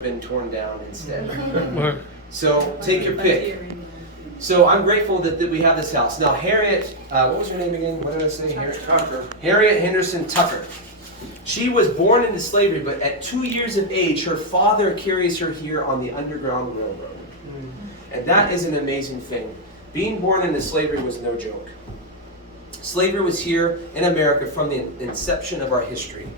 been torn down instead. So take your pick. So I'm grateful that we have this house. Now Harriet, what was her name again? What did I say? Harriet Tucker. Harriet Henderson Tucker. She was born into slavery, but at 2 years of age, her father carries her here on the Underground Railroad. And that is an amazing thing. Being born into slavery was no joke. Slavery was here in America from the inception of our history.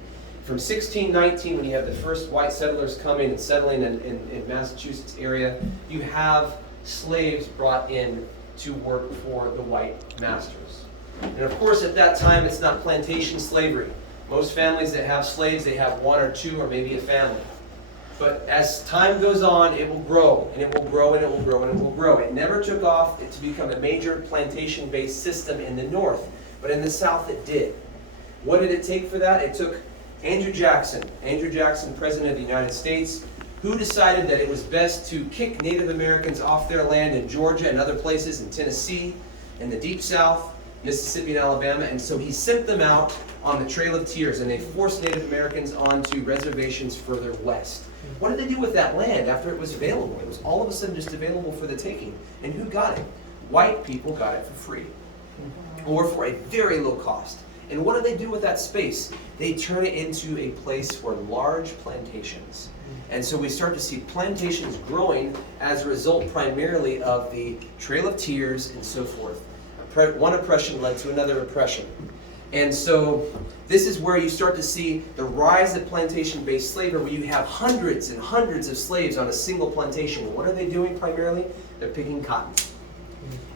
From 1619, when you have the first white settlers coming and settling in Massachusetts area, you have slaves brought in to work for the white masters. And of course, at that time, it's not plantation slavery. Most families that have slaves, they have one or two or maybe a family. But as time goes on, it will grow, and it will grow, and it will grow, and it will grow. It never took off to become a major plantation-based system in the North, but in the South it did. What did it take for that? It took Andrew Jackson, President of the United States, who decided that it was best to kick Native Americans off their land in Georgia and other places, in Tennessee, in the Deep South, Mississippi and Alabama, and so he sent them out on the Trail of Tears, and they forced Native Americans onto reservations further west. What did they do with that land after it was available? It was all of a sudden just available for the taking. And who got it? White people got it for free, or for a very low cost. And what do they do with that space? They turn it into a place for large plantations. And so we start to see plantations growing as a result primarily of the Trail of Tears and so forth. One oppression led to another oppression. And so this is where you start to see the rise of plantation-based slavery, where you have hundreds and hundreds of slaves on a single plantation. And what are they doing primarily? They're picking cotton.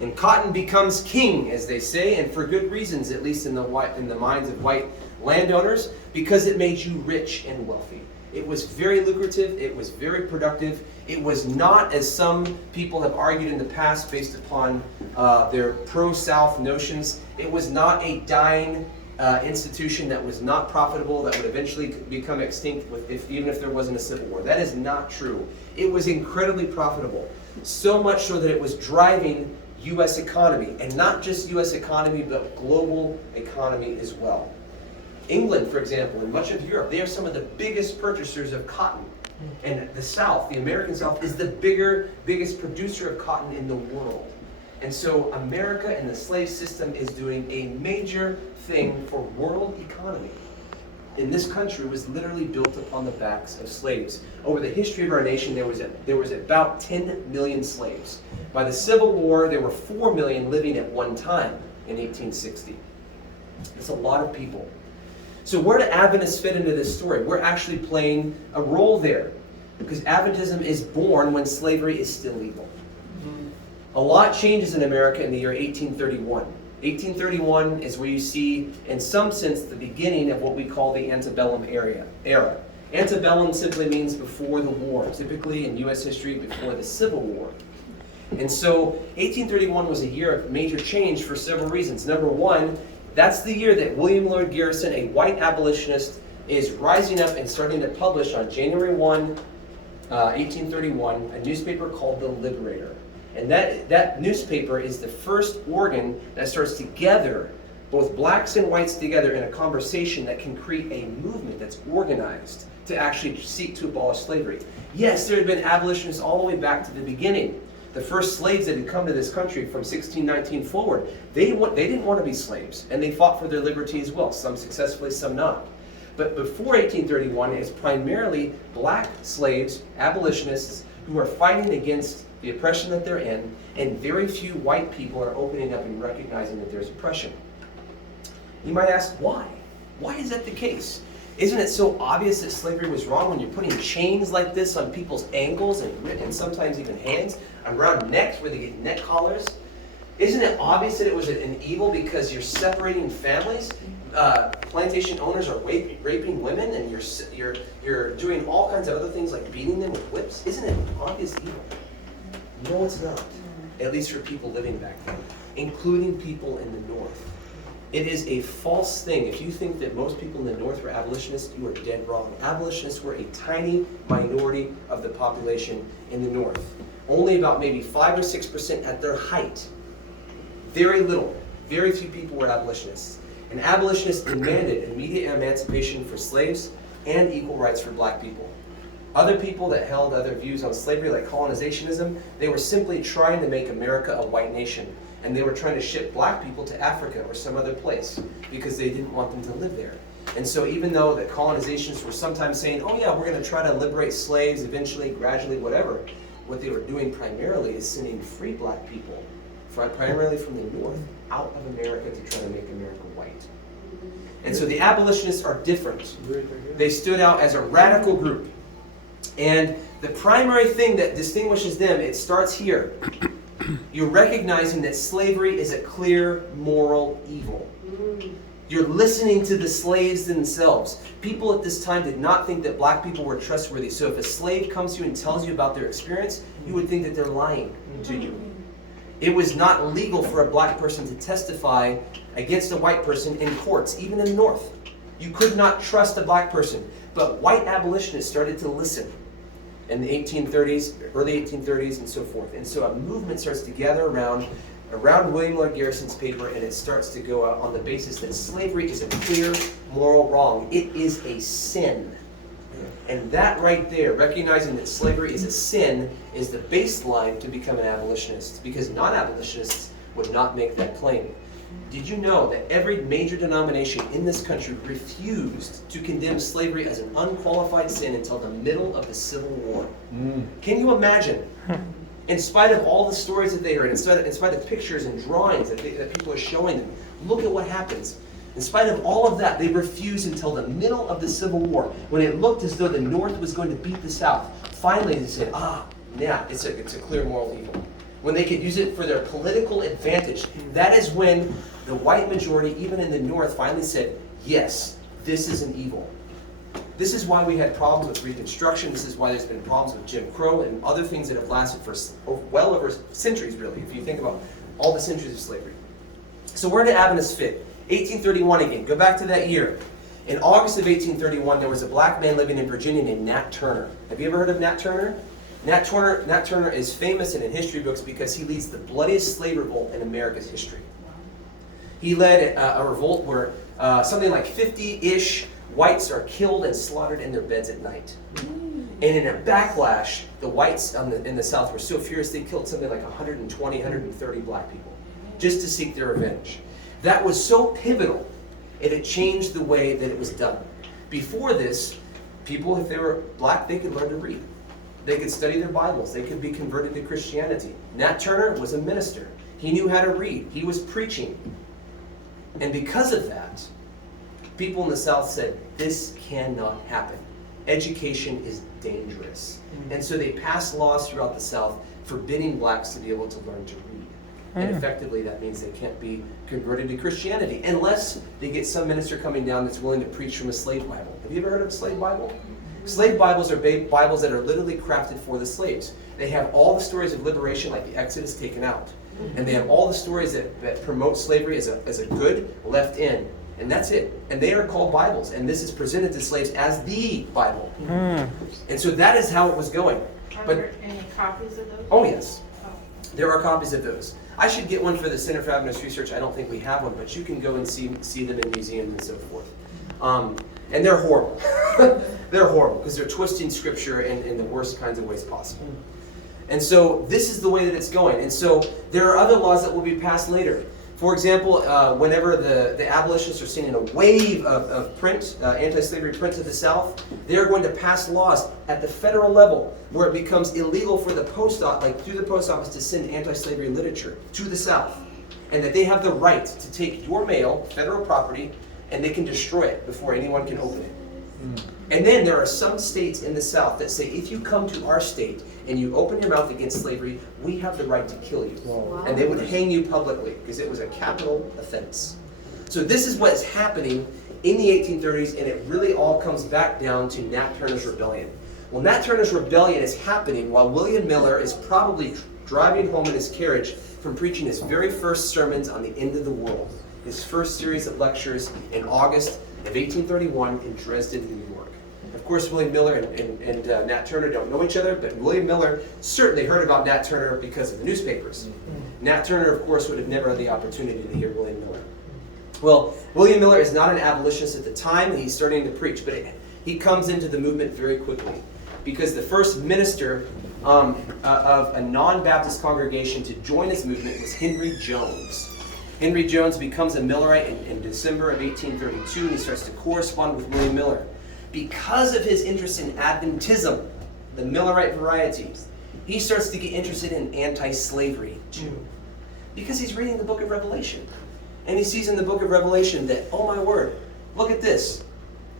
And cotton becomes king, as they say, and for good reasons, at least in the minds of white landowners, because it made you rich and wealthy. It was very lucrative, it was very productive. It was not, as some people have argued in the past based upon their pro-South notions, it was not a dying institution that was not profitable, that would eventually become extinct even if there wasn't a civil war. That is not true. It was incredibly profitable, so much so that it was driving U.S. economy, and not just U.S. economy, but global economy as well. England, for example, and much of Europe, they are some of the biggest purchasers of cotton. And the South, the American South, is the biggest producer of cotton in the world. And so America and the slave system is doing a major thing for world economy. And this country was literally built upon the backs of slaves. Over the history of our nation, there was about 10 million slaves. By the Civil War, there were 4 million living at one time in 1860. It's a lot of people. So where do Adventists fit into this story? We're actually playing a role there, because Adventism is born when slavery is still legal. A lot changes in America in the year 1831. 1831 is where you see, in some sense, the beginning of what we call the antebellum era. Antebellum simply means before the war, typically in U.S. history before the Civil War. And so 1831 was a year of major change for several reasons. Number one, that's the year that William Lloyd Garrison, a white abolitionist, is rising up and starting to publish on January 1, 1831, a newspaper called The Liberator. And that newspaper is the first organ that starts to gather both blacks and whites together in a conversation that can create a movement that's organized to actually seek to abolish slavery. Yes, there had been abolitionists all the way back to the beginning. The first slaves that had come to this country from 1619 forward, they didn't want to be slaves, and they fought for their liberty as well, some successfully, some not. But before 1831, it's primarily black slaves, abolitionists, who are fighting against the oppression that they're in, and very few white people are opening up and recognizing that there's oppression. You might ask, why? Why is that the case? Isn't it so obvious that slavery was wrong when you're putting chains like this on people's ankles and sometimes even hands, around necks where they get neck collars? Isn't it obvious that it was an evil because you're separating families? Plantation owners are raping women, and you're doing all kinds of other things like beating them with whips. Isn't it obvious evil? No, it's not. At least for people living back then, including people in the North. It is a false thing. If you think that most people in the North were abolitionists, you are dead wrong. Abolitionists were a tiny minority of the population in the North. Only about maybe 5 or 6% at their height. Very little. Very few people were abolitionists. And abolitionists demanded immediate emancipation for slaves and equal rights for black people. Other people that held other views on slavery, like colonizationism, they were simply trying to make America a white nation. And they were trying to ship black people to Africa or some other place because they didn't want them to live there. And so even though the colonizationists were sometimes saying, oh yeah, we're going to try to liberate slaves eventually, gradually, whatever, what they were doing primarily is sending free black people, primarily from the North, out of America to try to make America white. And so the abolitionists are different. They stood out as a radical group. And the primary thing that distinguishes them, it starts here. You're recognizing that slavery is a clear moral evil. You're listening to the slaves themselves. People at this time did not think that black people were trustworthy. So if a slave comes to you and tells you about their experience, you would think that they're lying to you. It was not legal for a black person to testify against a white person in courts, even in the North. You could not trust a black person. But white abolitionists started to listen in the 1830s, early 1830s, and so forth. And so a movement starts to gather around William Lloyd Garrison's paper, and it starts to go out on the basis that slavery is a clear moral wrong. It is a sin. And that right there, recognizing that slavery is a sin, is the baseline to become an abolitionist, because non-abolitionists would not make that claim. Did you know that every major denomination in this country refused to condemn slavery as an unqualified sin until the middle of the Civil War? Can you imagine? In spite of all the stories that they heard, in spite of pictures and drawings that people are showing them, look at what happens. In spite of all of that, they refused until the middle of the Civil War, when it looked as though the North was going to beat the South. Finally, they said, yeah, it's a clear moral evil. When they could use it for their political advantage, that is when the white majority, even in the North, finally said, yes, this is an evil. This is why we had problems with Reconstruction. This is why there's been problems with Jim Crow and other things that have lasted for well over centuries, really, if you think about all the centuries of slavery. So where did Adventists fit? 1831 again. Go back to that year. In August of 1831, there was a black man living in Virginia named Nat Turner. Have you ever heard of Nat Turner? Nat Turner is famous in history books because he leads the bloodiest slave revolt in America's history. He led a revolt where something like 50-ish whites are killed and slaughtered in their beds at night. And in a backlash, the whites in the South were so furious they killed something like 120, 130 black people just to seek their revenge. That was so pivotal, it changed the way that it was done. Before this, people, if they were black, they could learn to read. They could study their Bibles. They could be converted to Christianity. Nat Turner was a minister. He knew how to read. He was preaching. And because of that, people in the South said, this cannot happen. Education is dangerous. And so they passed laws throughout the South forbidding blacks to be able to learn to read. And effectively, that means they can't be converted to Christianity unless they get some minister coming down that's willing to preach from a slave Bible. Have you ever heard of a slave Bible? Slave Bibles are Bibles that are literally crafted for the slaves. They have all the stories of liberation, like the Exodus, taken out. And they have all the stories that promote slavery as a good left in. And that's it. And they are called Bibles. And this is presented to slaves as the Bible. And so that is how it was going. Are there any copies of those? Oh, yes. There are copies of those. I should get one for the Center for Adventist Research. I don't think we have one, but you can go and see them in museums and so forth. And they're horrible. They're horrible because they're twisting Scripture in the worst kinds of ways possible. And so this is the way that it's going. And so there are other laws that will be passed later. For example, whenever the abolitionists are seeing a wave of print, anti-slavery print to the South, they're going to pass laws at the federal level where it becomes illegal for the post office, like through the post office, to send anti-slavery literature to the South. And that they have the right to take your mail, federal property, and they can destroy it before anyone can open it. And then there are some states in the South that say, if you come to our state and you open your mouth against slavery, we have the right to kill you. Wow. And they would hang you publicly because it was a capital offense. So this is what is happening in the 1830s, and it really all comes back down to Nat Turner's Rebellion. Well, Nat Turner's Rebellion is happening while William Miller is probably driving home in his carriage from preaching his very first sermons on the end of the world. His first series of lectures in August of 1831 in Dresden, New York. Of course, William Miller and Nat Turner don't know each other, but William Miller certainly heard about Nat Turner because of the newspapers. Nat Turner, of course, would have never had the opportunity to hear William Miller. Well, William Miller is not an abolitionist at the time, and he's starting to preach, but he comes into the movement very quickly. because the first minister of a non-Baptist congregation to join his movement was Henry Jones. Henry Jones becomes a Millerite in December of 1832, and he starts to correspond with William Miller. Because of his interest in Adventism, the Millerite varieties, he starts to get interested in anti-slavery too. Because he's reading the book of Revelation. And he sees in the book of Revelation that, oh my word, look at this.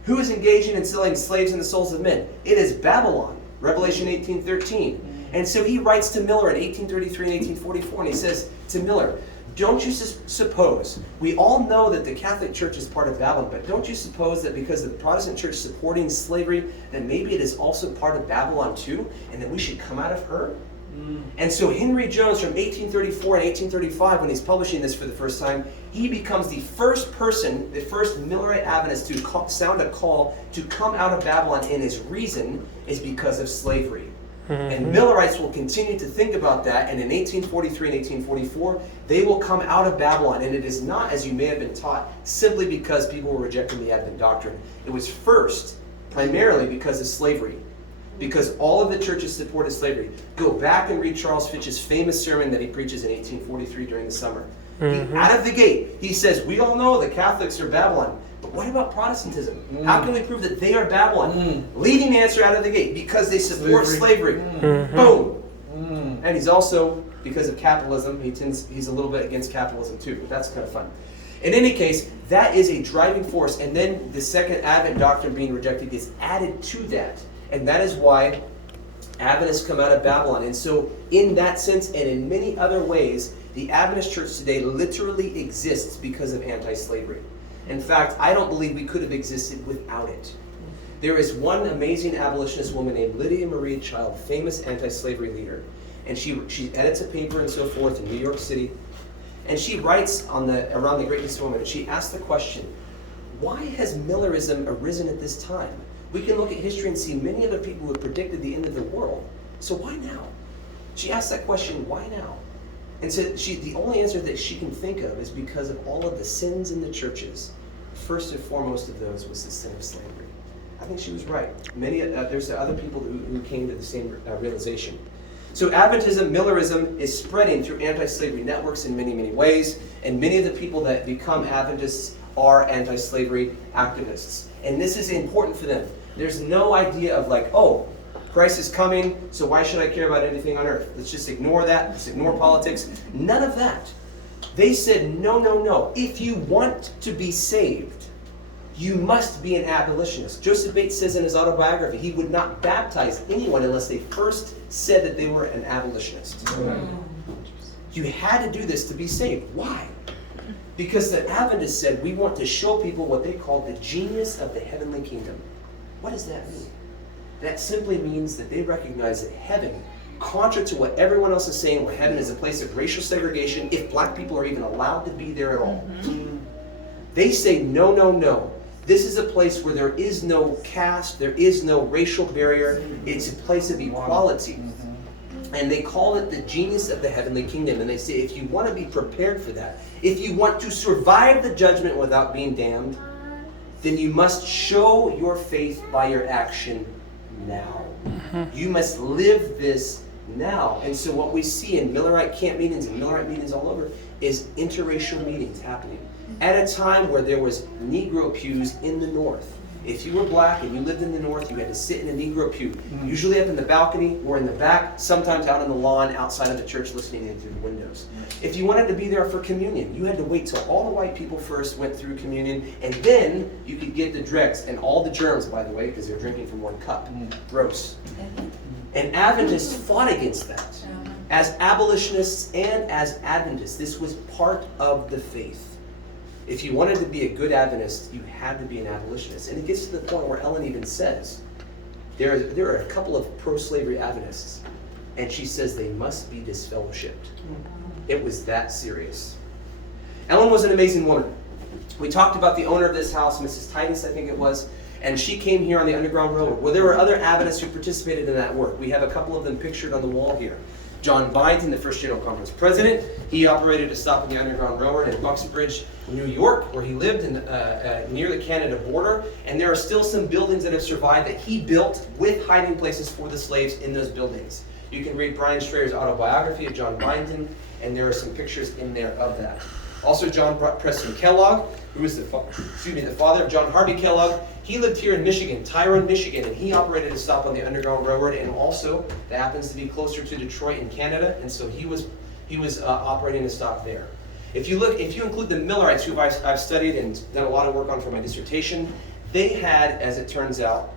Who is engaging in selling slaves in the souls of men? It is Babylon, Revelation 18:13. And so he writes to Miller in 1833 and 1844, and he says to Miller, don't you suppose, we all know that the Catholic Church is part of Babylon, but don't you suppose that because of the Protestant Church supporting slavery, that maybe it is also part of Babylon too, and that we should come out of her? And so Henry Jones, from 1834 and 1835, when he's publishing this for the first time, he becomes the first person, the first Millerite Adventist to sound a call to come out of Babylon, and his reason is because of slavery. And Millerites will continue to think about that, and in 1843 and 1844, they will come out of Babylon. And it is not, as you may have been taught, simply because people were rejecting the Advent doctrine. It was first, primarily because of slavery. Because all of the churches supported slavery. Go back and read Charles Fitch's famous sermon that he preaches in 1843 during the summer. Out of the gate, he says, we all know the Catholics are Babylon. But what about Protestantism? How can we prove that they are Babylon? Leading answer out of the gate, because they support slavery. Boom. And he's also, because of capitalism, he's a little bit against capitalism too, but that's kind of fun. In any case, that is a driving force, and then the second Advent doctrine being rejected is added to that. And that is why Adventists come out of Babylon. And so in that sense, and in many other ways, the Adventist church today literally exists because of anti-slavery. In fact, I don't believe we could have existed without it. There is one amazing abolitionist woman named Lydia Marie Child, famous anti-slavery leader. And she edits a paper and so forth in New York City. And she writes around the greatness of woman, and she asks the question, why has Millerism arisen at this time? We can look at history and see many other people who have predicted the end of the world. So why now? She asks that question, why now? And so the only answer that she can think of is because of all of the sins in the churches. First and foremost of those was the sin of slavery. I think she was right. There's other people who came to the same realization. So Adventism, Millerism is spreading through anti-slavery networks in many, many ways. And many of the people that become Adventists are anti-slavery activists. And this is important for them. There's no idea of like, oh, Christ is coming, so why should I care about anything on earth? Let's just ignore that. Let's ignore politics. None of that. They said, no, no, no. If you want to be saved, you must be an abolitionist. Joseph Bates says in his autobiography, he would not baptize anyone unless they first said that they were an abolitionist. You had to do this to be saved. Why? Because the Adventists said, we want to show people what they call the genius of the heavenly kingdom. What does that mean? That simply means that they recognize that heaven, contrary to what everyone else is saying, where heaven is a place of racial segregation, if black people are even allowed to be there at all. They say, no, no, no. This is a place where there is no caste, there is no racial barrier. It's a place of equality. And they call it the genius of the heavenly kingdom. And they say, if you want to be prepared for that, if you want to survive the judgment without being damned, then you must show your faith by your action now. You must live this now. And so what we see in Millerite camp meetings and Millerite meetings all over is interracial meetings happening at a time where there was Negro pews in the North. If you were black and you lived in the North, you had to sit in a Negro pew, usually up in the balcony or in the back, sometimes out on the lawn outside of the church listening in through the windows. If you wanted to be there for communion, you had to wait till all the white people first went through communion, and then you could get the dregs and all the germs, by the way, because they're drinking from one cup. Gross. And Adventists fought against that. As abolitionists and as Adventists, this was part of the faith. If you wanted to be a good Adventist, you had to be an abolitionist. And it gets to the point where Ellen even says, there are a couple of pro-slavery Adventists, and she says they must be disfellowshipped. It was that serious. Ellen was an amazing woman. We talked about the owner of this house, Mrs. Titus, I think it was, and she came here on the Underground Railroad. Well, there were other Adventists who participated in that work. We have a couple of them pictured on the wall here. John Byington, the first General Conference president, he operated a stop in the Underground Railroad in Uxbridge, New York, where he lived in, near the Canada border, and there are still some buildings that have survived that he built with hiding places for the slaves in those buildings. You can read Brian Strader's autobiography of John Byington, and there are some pictures in there of that. Also, John Preston Kellogg, who was the father of John Harvey Kellogg. He lived here in Michigan, Tyrone, Michigan, and he operated a stop on the Underground Railroad, and also that happens to be closer to Detroit in Canada, and so he was operating a stop there. If you include the Millerites, who I've studied and done a lot of work on for my dissertation, they had, as it turns out,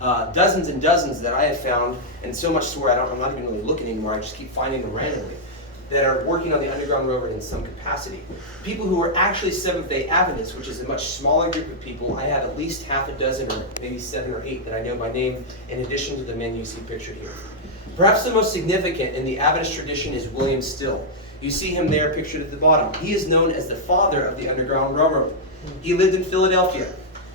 dozens and dozens that I have found, and so much to where I'm not even really looking anymore. I just keep finding them randomly, that are working on the Underground Railroad in some capacity. People who are actually Seventh-day Adventists, which is a much smaller group of people. I have at least half a dozen, or maybe 7 or 8 that I know by name, in addition to the men you see pictured here. Perhaps the most significant in the Adventist tradition is William Still. You see him there pictured at the bottom. He is known as the father of the Underground Railroad. He lived in Philadelphia.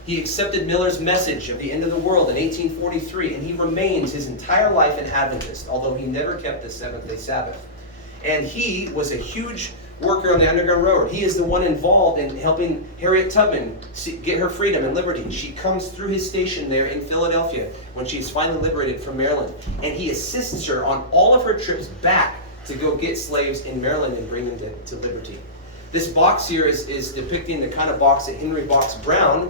He accepted Miller's message of the end of the world in 1843, and he remains his entire life an Adventist, although he never kept the Seventh-day Sabbath. And he was a huge worker on the Underground Railroad. He is the one involved in helping Harriet Tubman get her freedom and liberty. She comes through his station there in Philadelphia when she is finally liberated from Maryland. And he assists her on all of her trips back to go get slaves in Maryland and bring them to liberty. This box here is depicting the kind of box that Henry Box Brown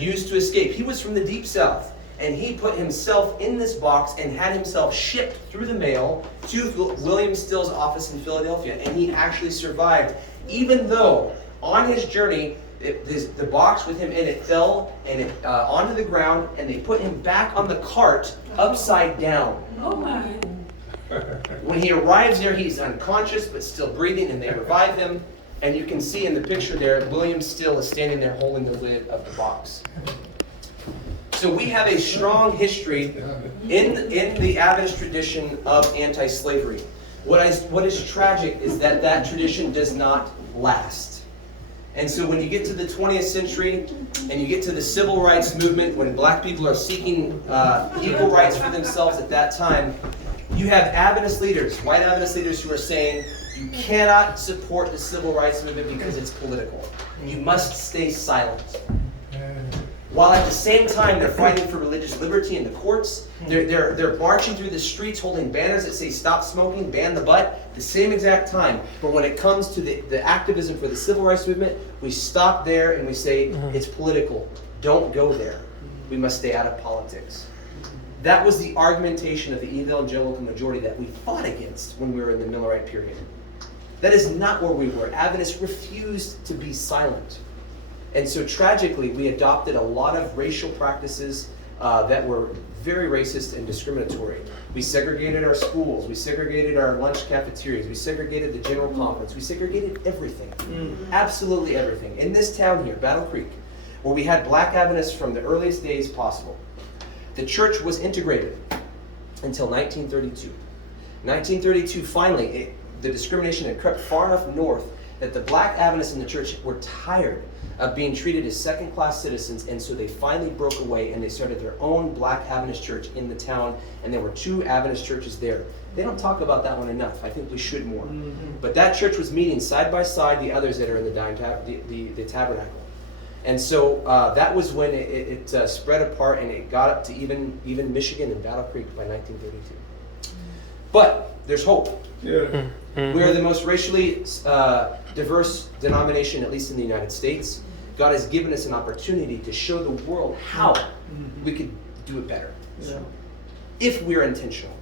used to escape. He was from the Deep South, and he put himself in this box and had himself shipped through the mail to William Still's office in Philadelphia, and he actually survived, even though on his journey the box with him in it fell and onto the ground, and they put him back on the cart upside down. Oh my. When he arrives there, he's unconscious but still breathing, and they revive him. And you can see in the picture there, William Still is standing there holding the lid of the box. So we have a strong history in the Adventist tradition of anti-slavery. What is tragic is that tradition does not last. And so when you get to the 20th century and you get to the civil rights movement, when black people are seeking equal rights for themselves at that time, you have Adventist leaders, white Adventist leaders, who are saying, you cannot support the civil rights movement because it's political. You must stay silent. While at the same time they're fighting for religious liberty in the courts, they're marching through the streets holding banners that say stop smoking, ban the butt, the same exact time. But when it comes to the activism for the civil rights movement, we stop there and we say it's political. Don't go there. We must stay out of politics. That was the argumentation of the evangelical majority that we fought against when we were in the Millerite period. That is not where we were. Adventists refused to be silent. And so tragically, we adopted a lot of racial practices that were very racist and discriminatory. We segregated our schools, we segregated our lunch cafeterias, we segregated the general conference, we segregated everything. Absolutely everything. In this town here, Battle Creek, where we had black Adventists from the earliest days possible, the church was integrated until 1932. 1932, finally, the discrimination had crept far enough north that the black Adventists in the church were tired of being treated as second-class citizens, and so they finally broke away and they started their own black Adventist church in the town, and there were 2 Adventist churches there. They don't talk about that one enough. I think we should more. But that church was meeting side by side the others that are in the tabernacle. And so that was when it spread apart, and it got up to even Michigan and Battle Creek by 1932. But there's hope. Yeah. We are the most racially diverse denomination, at least in the United States. God has given us an opportunity to show the world how we could do it better. Yeah. If we're intentional.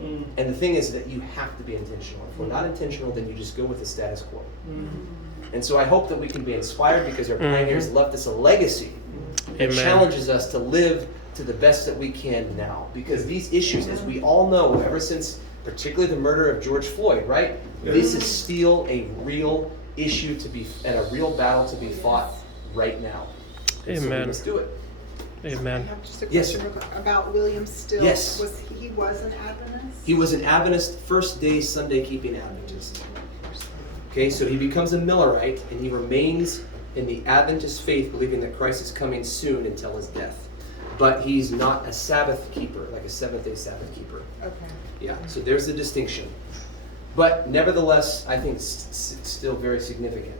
And the thing is that you have to be intentional. If we're not intentional, then you just go with the status quo. And so I hope that we can be inspired because our pioneers left us a legacy that challenges us to live to the best that we can now. Because these issues, as we all know, ever since particularly the murder of George Floyd, right? Yeah. This is still a real issue to be, and a real battle to be fought right now. And Amen. So we must do it. Amen. I have just a Yes, question about William Still. Yes. He was an Adventist? He was an Adventist, first-day Sunday-keeping Adventist. Okay, so he becomes a Millerite, and he remains in the Adventist faith, believing that Christ is coming soon until his death. But he's not a Sabbath keeper, like a seventh-day Sabbath keeper. Okay. Yeah, so there's the distinction. But nevertheless, I think still very significant.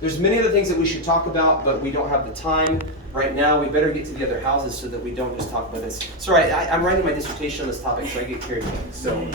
There's many other things that we should talk about, but we don't have the time right now. We better get to the other houses so that we don't just talk about this. Sorry, I'm writing my dissertation on this topic, so I get carried away. So